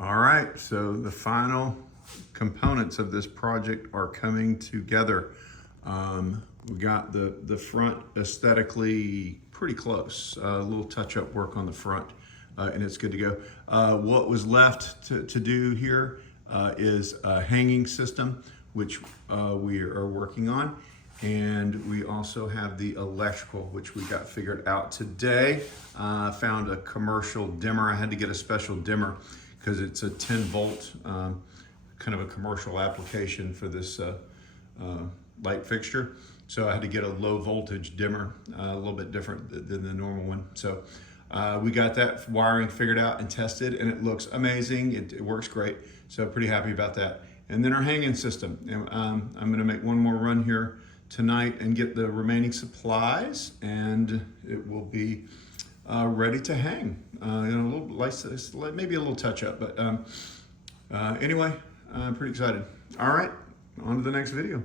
All right, so the final components of this project are coming together. We got the front aesthetically pretty close, a little touch-up work on the front, and it's good to go. What was left to do here is a hanging system, which we are working on. And we also have the electrical, which we got figured out today. Found a commercial dimmer. I had to get a special dimmer because it's a 10 volt, kind of a commercial application for this light fixture. So I had to get a low voltage dimmer, a little bit different than the normal one. So we got that wiring figured out and tested, and it looks amazing. It works great. So pretty happy about that. And then our hanging system. I'm gonna make one more run here tonight and get the remaining supplies, and it will be ready to hang. Maybe a little touch up, but anyway, I'm pretty excited. All right, on to the next video.